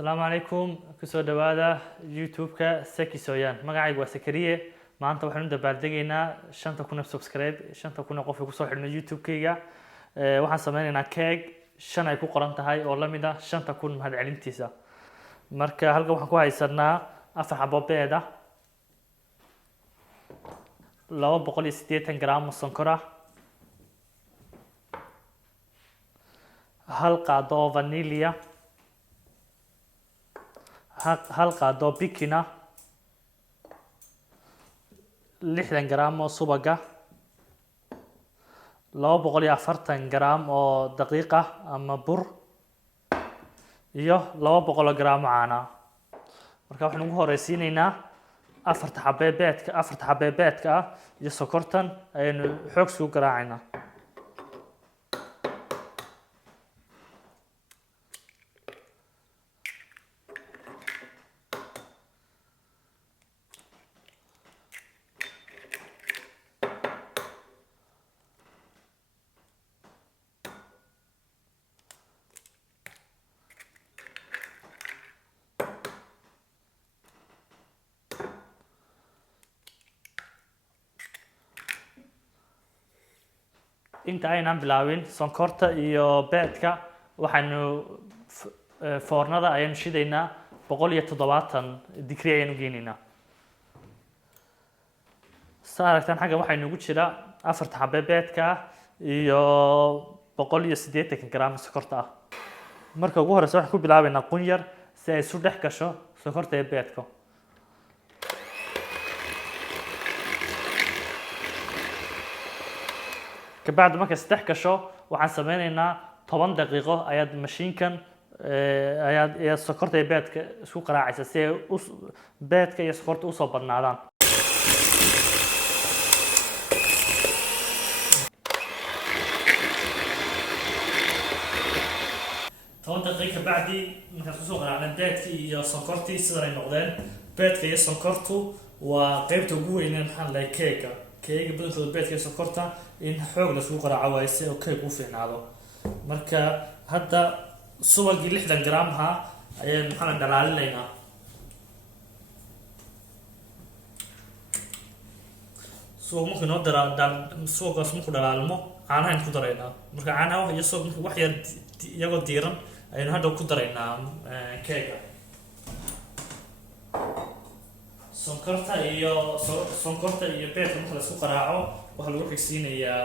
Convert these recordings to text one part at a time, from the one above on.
السلام عليكم كسو دوادا يوتيوب-ka Seki Soyan magacaygu waa Sakariye maanta waxaan u dabaaldegaynaa 5,000 subscribe 5,000 qof ku soo xidhmay YouTube-kayga waxaan sameynaynaa cake 5 ay ku qoran tahay oo la mid ah 5,000 mahad celintiisa marka halka waxaan ku haysanaa 4 xabo beed ah 280 gram oo sonkor ah hal qaado oo vanilla hal qaado baking ah 60 gram oo subag ah 240 gram oo daqiiq ah ama bur iyo 200 gram caano marka waxaan ugu horeysiinaynaa 4 xabo beedka ah iyo sokortan ayaynu xoog isku garaacaynaa inta aynaan bilaawin sonkorta iyo beedka waxaanu foornada ayaynu shidaynaa 170 digrii ayaynu geynaynaa saartan xagga waxaa inoogu jira 4 xabo beedka iyo 180 gram sonkorta ah marka ugu horeysa waxaan ku bilaabaynaa qunyar si ay isu dhex gasho sonkorta iyo beedka kabacdi marka saddex gasho waxaan sameynaynaa 10 daqiiqo ayaad mashiinkan ayaad sokorta iyo beedka isku qaraacaysa si ay beedka iyo sokorta u soo badnaadaan toban daqiiqo kabacdi markaad kusoo qaraacnay beedkii iyo sonkortii sidan ay noqdeen beedka iyo sonkortu waa qaybta ugu weyn ee maxaa la keega badankooda beedka iyo sonkorta in xoog la isku qaraaco waayo si uu keeg u fiicnaado marka hadda subagii 60 gram ayaan maxaa dhalaalinaynaa subagaas markuu dhalaalmo caanaha ku daraynaa marka caanaha iyo subag wax yar iyagoo diiran ayaynu hadda ku daraynaa keega sonkorta iyo beedka marka la isku qaraaco waxaa lagu xigsiinayaa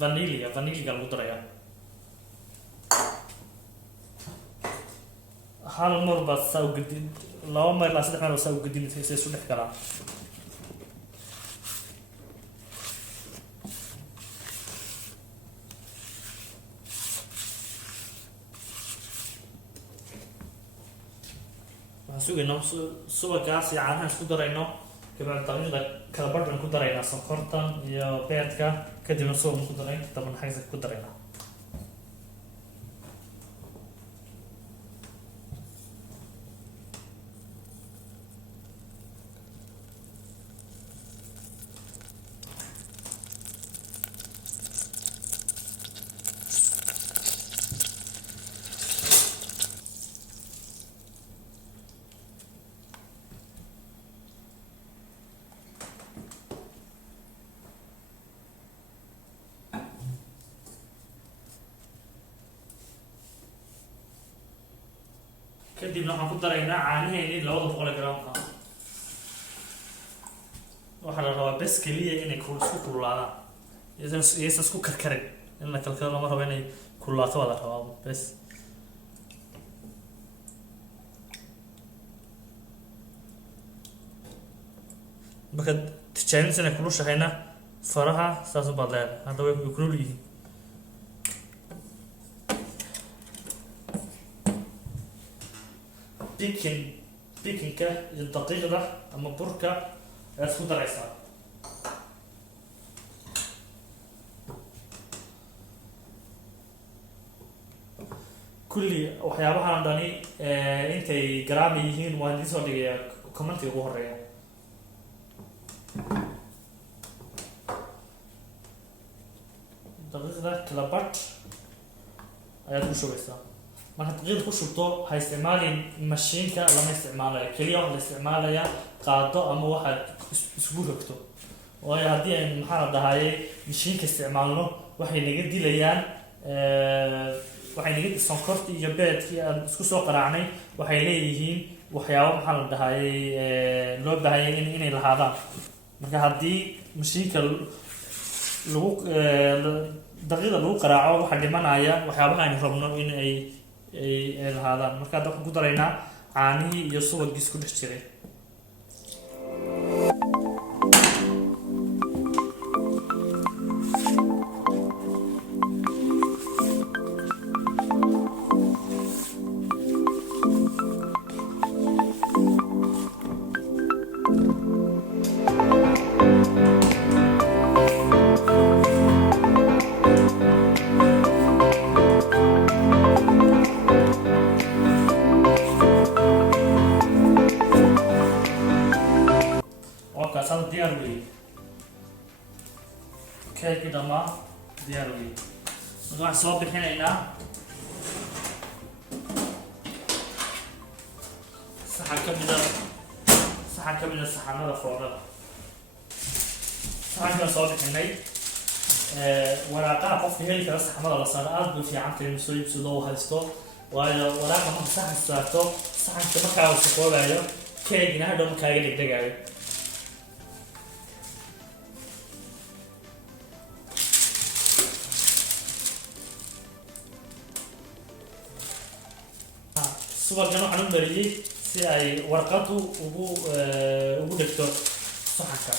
vanilla lagu darayaa hal mar baad saa u gedin 2 mar ilaa 3 mar saa u gedin si isu dhex galaan waxaan sugaynaa subagaas iyo caanaha isku darayno kabacdi daqiiqda kala badh baan ku daraynaa sonkortan iyo beedka kadibna subag ku daray dabana xagga ku daraynaa kadibna waxaan ku daraynaa caanaheeni 200 gram waxaa la rabaa bes keliya inay isku kululaadaan iyaysan isku karkarin in la kalkalo lama rabo inay kululaato waa la rabaa bes markaad tijaabinaysa inay kulushahayna faraha saas u baad leedahay hadda way kulul yihiin baking-ka iyo daqiiqda ama burka ayaad isku daraysaa kulli waxyaabahan dhani intay garaami yihiin waan idiin soo dhigayaa commentiga ugu horeeya daqiiqda kala badh ayaad ku shubeysaa marka daqiiqda ku shubto ha isticmaalin mashiinka, lama isticmaalayo keliya waxa la isticmaalayaa qaado ama waxaad isku rogto, waayo haddii aynu maxaa la dhahaye mashiinka isticmaalno waxay naga dilayaan waxay naga sonkorta iyo beedkii aan isku soo qaraacnay waxay leeyihiin waxyaabo maxaa la dhahaye loo baahanya inay lahaadaan. marka haddii mashiinka lagu daqiiqda lagu qaraaco waxaa dhimanaya waxyaabaha aynu rabno in ay lahaadaan. marka hadda waxaan ku daraynaa caanihii iyo subagii isku dhex jiray. Asal diğer bir kek dama diğer bir. Sonra soo bixinaynaa saxan ka mida saxanada foornada. saxankan soo bixinay waraaqaha qofka heli kara saxamada la saaro aad bay u fiican tahay soo iibsado oo haysto, waayo waraaqa marka saxan saarto saxanka markaa uu shaqoobayo keegina hadhow markaaga dhegdhegaayo. subaggan waxaan u mariyey si ay warqadu ugu dhegto saxanka.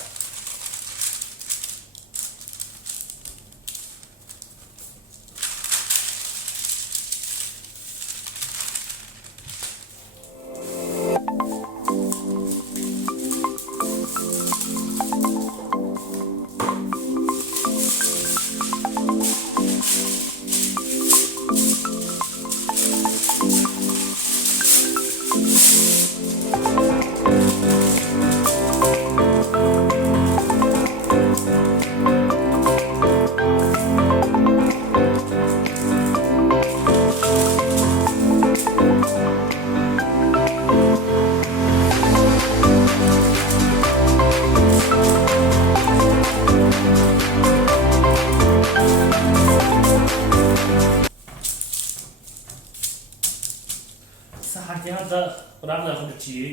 saxankii hadda quraacda ku dhajiyey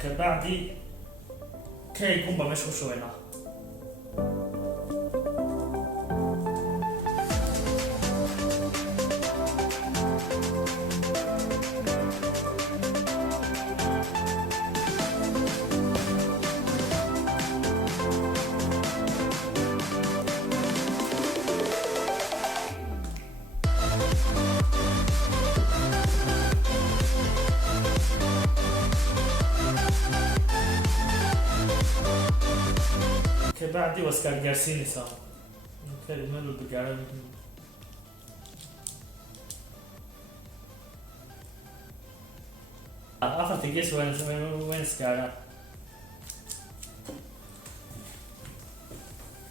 kabacdi keegunba meesha ku shubaynaa. kabacdi waa iska gaarsiinaysaa meel walba gaara afarta gees wayna isgaaraan.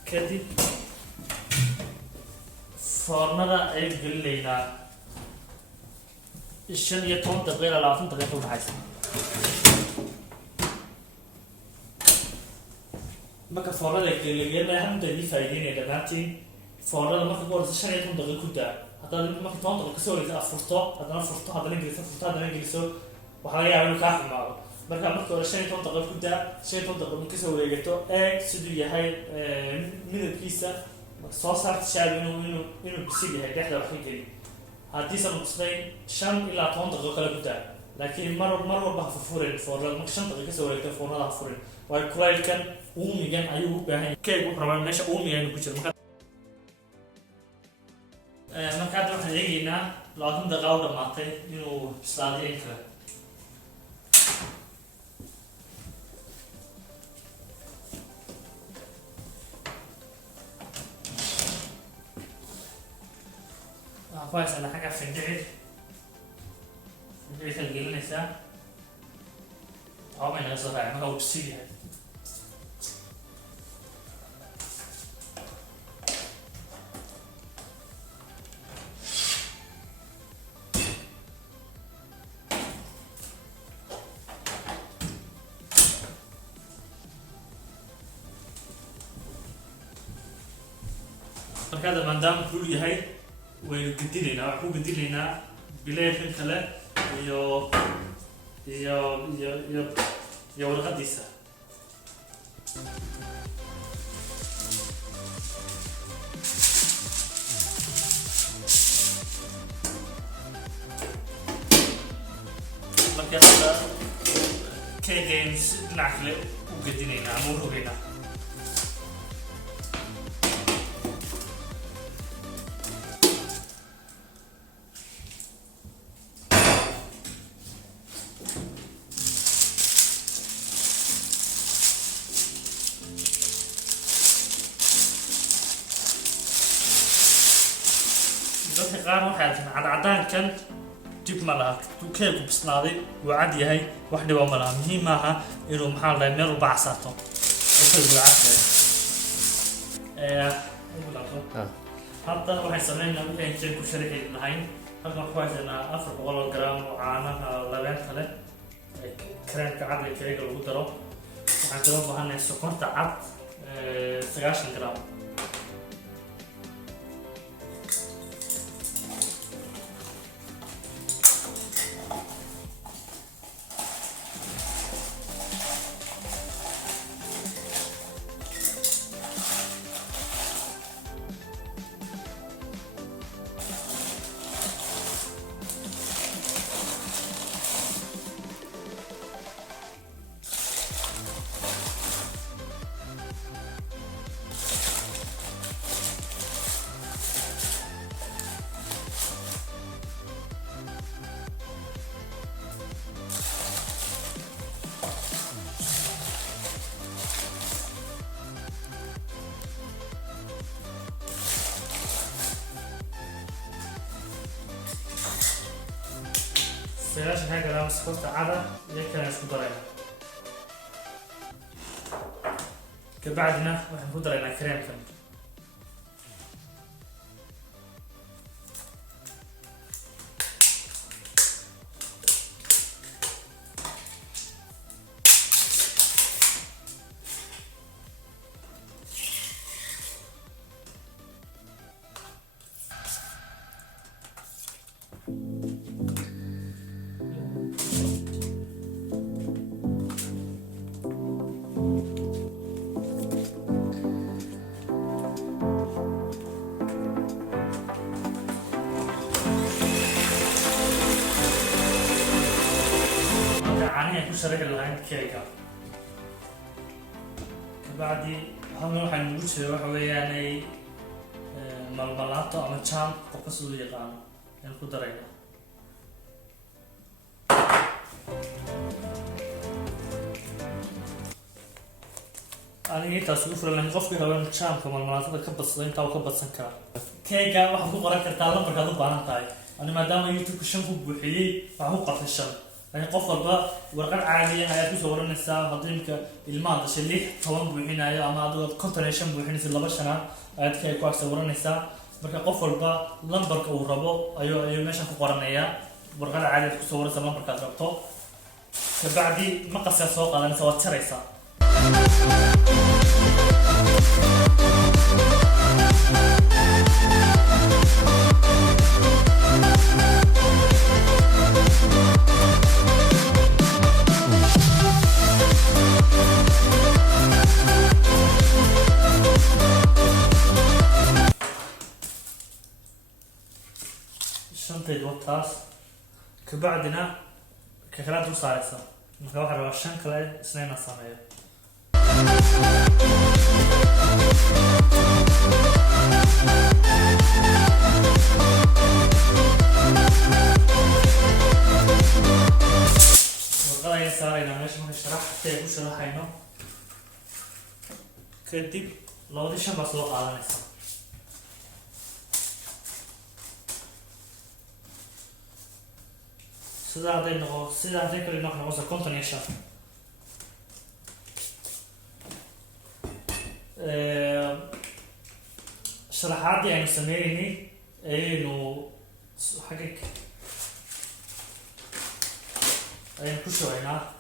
kadib foornada ayaynu gelinaynaa 5 iyo 10 daqiiqo ilaa 20 daqiiqo udhaxaysa. marka foornada geliyay hadda idin faa'iideynaya dhammaantiin. foornada marka ku horeysa 5 iyo 10 daqiiqo ku daa, haddaad marka 10 daqiiqo kasoo wareegto aad furto haddana furto haddana geliso waxaa laga yaabaa inuu kaa xumaado. marka hore 5 iyo 10 daqiiqo ku daa, 5 iyo 10 daqiiqo marka kasoo wareegato eeg siduu yahay midabkiisa, soo saarta shaabi inuu bisil yahay dhexda wax ka geli. haddiisan bislayn 5 ilaa 10 daqiiqo kale ku daa, laakiin mar walba ha furfurin foornada. marka 5 daqiiqo kasoo wareegto foornada ha furin, waayo kulaylkan uumigan ayuu u baahan yahay. keeg wuxuu rabaa meesha uumiga inuu ku jiro. marka hadda waxaan eegaynaa 20 daqiiqo u dhamaatay inuu bislaaday in kale. waxaan ku haysanaa xagga findhicil gelinaysaa waxba naga soo raacay marka uu bisil yahay. markaada maadaama kulul yahay waynu gedilaynaa, waxaan ku gedilaynaa bileefin kale iyo iyo iyo iyo iyo warqadiisa. marka hadda keegaynu dhinac kale u gedinaynaa ama u rogaynaa. dadka qaar waxay arkaan cadcadaankan dib ma laha, keegku bislaaday wuu cad yahay, wax dhiba ma laha. muhiim maaha inuu maxaa la meel u bacsaato hadda waxay sameynaa wixii keeg ku sharixi lahayn. halkan ku haysanaa 400 gram oo caanaha labeenta leh, kareemka cad ee keega lagu daro. waxaan kaloo u baahanahay sokorta cad 90 gram. سيراشن هاي جرام سكوت عادة يكنا اسكو درينا. كبعدنا راح نحط درينا كريم كم. شريك اللاين كيكا بعدي هم راح نقول شيء وحوي يعني ململاته أما شام قفص ولا يقام يعني كدرينا أنا تاسوف لما نقف بها وين شام كململاته كبص لين تاو كبص سنكر كيكا واحد هو قرأ كتالم بركض بانه تاي أنا ما دام يوتيوب الشنفو بوحيي فهو قف الشام يعني قفل بقى ورقة عادية هاي كوسورنا الساعة هضيمك الماضي شليح طوام بوحنا أما هذا كونتريشن بوحنا في اللبشنا هاد كي كواك سورنا الساعة بركة قفل بقى لمبرك أو ربو أيوة ماشي فقرنا إياه ورقة عادية كوسورنا الساعة لمبرك أضربته فبعدي ما قصي السوق أنا سويت تريسا شنطة الوطاس كبعدنا كخلات وصارصة مثل واحد وعشان كلا سنين الصناعية وقال يا سارينا ماشي ما شرح حتى يكون شرحينه كدب لو دي شنبه سوق على نفسه سيدا هذي كل نوع نوصل كونتينيشن شرحات يعني سميرني إنه حقك أين كوشو هنا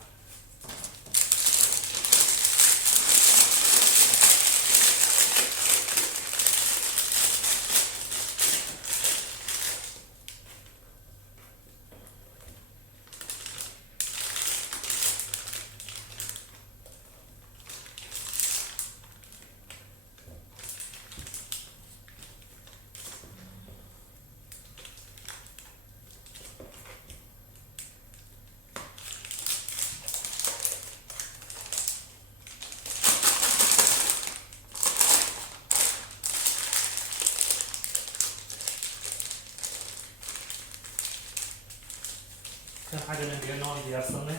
كان حاجة نبي نوع ديارسنا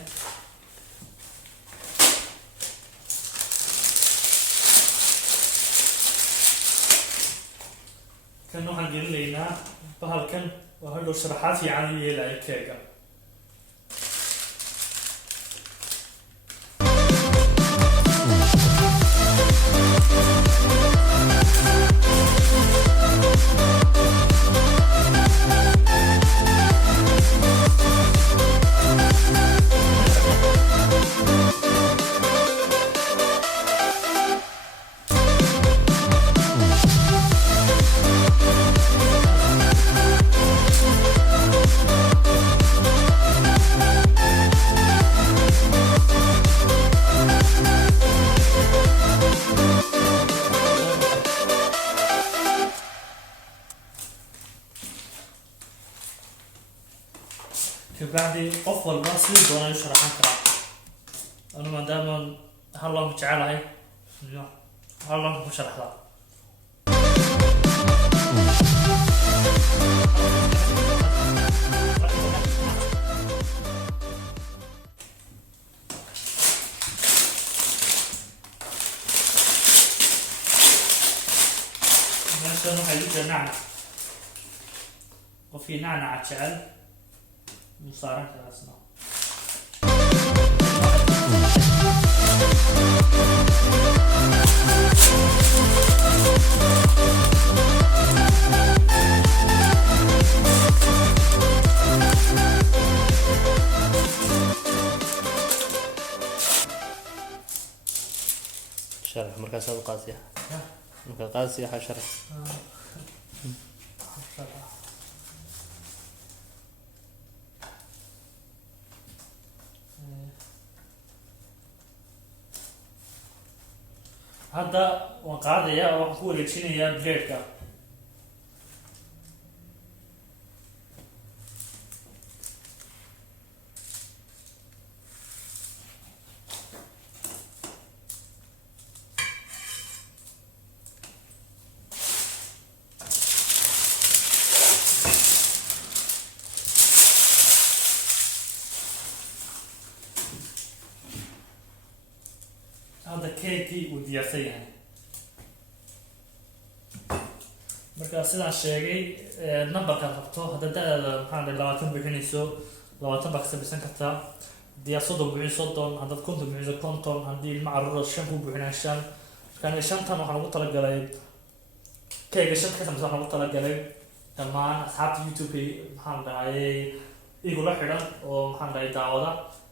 كان نوع جيل لينا بهالكن وهلو شرحات يعني يلا كيكا كبعدي أفضل ناس دونا يشرحان كرا أنا ما دام هلا متعال هاي هلا مشرح لا مثلا حيجي نعنع وفي نعنع تشعل مصارعة الأسماء شرح مركز القاسية مركز القاسية شرح هذا وقاعد يا وحكوا لك شنو يا بليدكا هذا كيكي ودياسي يعني marka sidaan sheegay numberka qabto hadda da'da maxaan dhahay 20 bixinayso 20 baa ka samaysan kartaa diyaasada buuxiso 30 hadda konton buuxiso 50 haddii ilma carruur 5 ku buuxinayaan marka shantan waxaan ugu talagalay keega shan ka samaysan waxaan ugu talagalay dhammaan asxaabta youtube maxaan dhahay igula xidhan oo maxaan dhahay daawada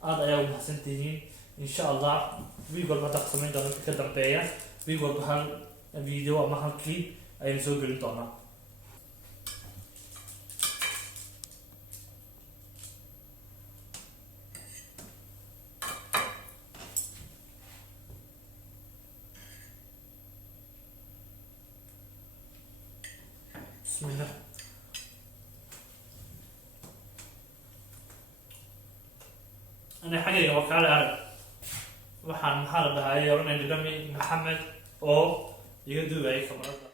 aad ayaa u mahadsantihiin insha allah week walba hadda samayn doona ka dambeeya week walba hal video ama hal clip ayaynu soo gelin doonaa bismillah أنا حقيقة وكالة أعرف waxaan maxaa la dhahay oranay dhami maxamed oo iga duubay kamarada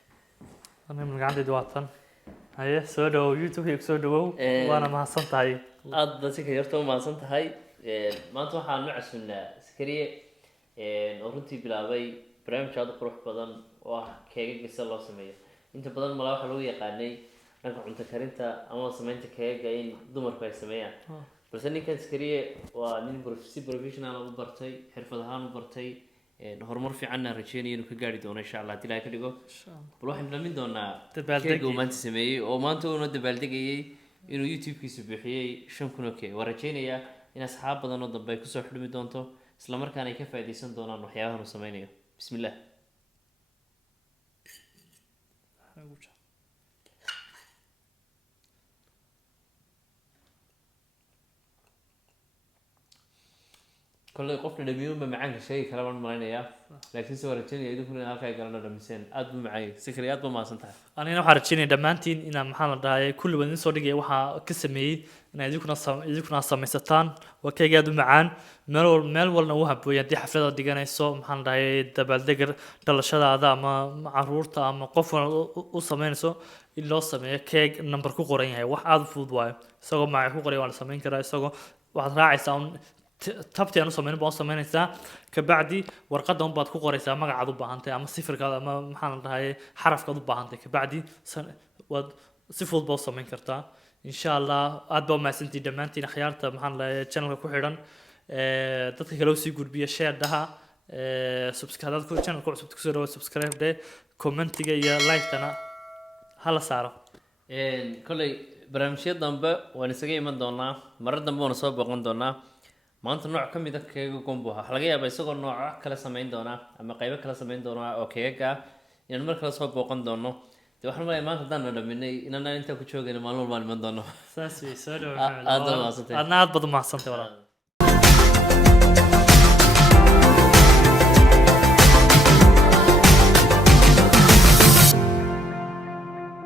أنا من عندي دواتن هاي سودو يوتيوب يكسو دو وأنا ما حصلت هاي aad baad si kayarto mahadsan tahay maanta waxaan u casunnaa Sakariye oo runtii bilaabay barnaamij aad u qurux badan oo ah keega gisa loo sameeyo inta badan malaa waxa lagu yaqaanay dhanka cunto karinta ama sameynta keega in dumarku ay sameeyaan balse ninkan Sakariye waa nin professional u bartay xirfad ahaan u bartay horumar fiican aan rajeynayo inuu ka gaari doono insha Allah Ilaahay ka dhigo bal waxaan dhamin doonaa keega uu maanta sameeyay oo maanta uu dabaaldegayay inuu YouTube-kiisa bixiyay 5,000 k waa rajeynayaa in asxaab badan oo dambe ay kusoo xidhmi doonto isla markaana ay ka faa'iideysan doonaan waxyaabaha uu sameynayo bismillah كل قفل دميون بمعانك شيء كلام المرينيا لكن سوى رجيني يدخلون هالكاي قالنا دمسين أدب معي سكريات بما سنتها أنا waxaan rajeynayaa dhammaantiin inaan maxaa la dhahay kulli wadin soo dhigay waxa ka sameeyay in idinku samaysataan waa keega aad u macaan meel walna uu habooyay hadii xaflada dhiganayso maxaa la dhahay dabaaldeg dhalashadaada ama caruurta ama qof u sameynayso in loo sameeyo keeg number ku qoran yahay wax aad u fudud waayo isagoo magac ku qoran waa la samayn karaa isagoo waxaad raacaysaa tabti aan u sameyn baa u sameynaysaa kabacdi warqadda un baad ku qoraysaa magacaad u baahantahay ama sifirkaada ama maxaan la dhahay xarafkaad u baahantahay kabacdi waad si fudud baa u samayn kartaa insha allah aad baa umahadsantihiin dhammaantiin akhyaarta maxaan la dhahay channelka ku xidhan dadka kale usii gudbiya share dhaha subscribe ku channelka cusub kusoo dhawaad subscribe dhe commentiga iyo like-tana hala saaro kolley barnaamijyo dambe waan isaga iman doonaa marar dambe waan soo booqan doonaa maanta nooc ka mid ah keega gombo waxa laga yaabaa isagoo nooc kala samayn doona ama qaybo kala samayn doona oo keega inaan mar kale soo booqan doono waxaan leeyahay maanta hadaan dhaminay inaan inta ku joogayno maalmo iman doono saas way soo dhawaad aad baad u mahadsantahay walaal